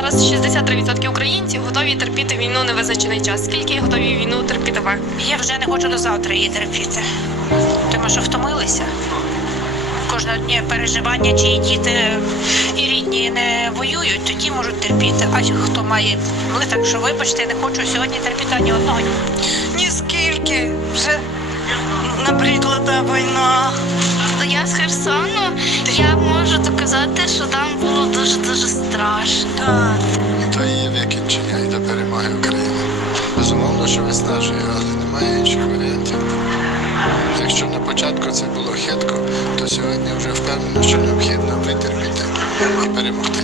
зараз 63% українців готові терпіти війну невизначений час. Скільки готові війну терпіти ви? Я вже не хочу до завтра її терпіти, тому що втомилися. Кожного дня переживання, чиї діти і рідні не воюють, тоді можуть терпіти. А хто має ми, так що вибачте, не хочу сьогодні терпіти ні одного дня. Ні скільки вже набридла та війна. Я з Херсону. Я можу доказати, що там було дуже дуже страшно. То є виключення і до перемоги України. Безумовно, що виснажує, але немає інших варіантів. Якщо на початку це було хитко, то сьогодні вже впевнено, що необхідно витерпіти і перемогти.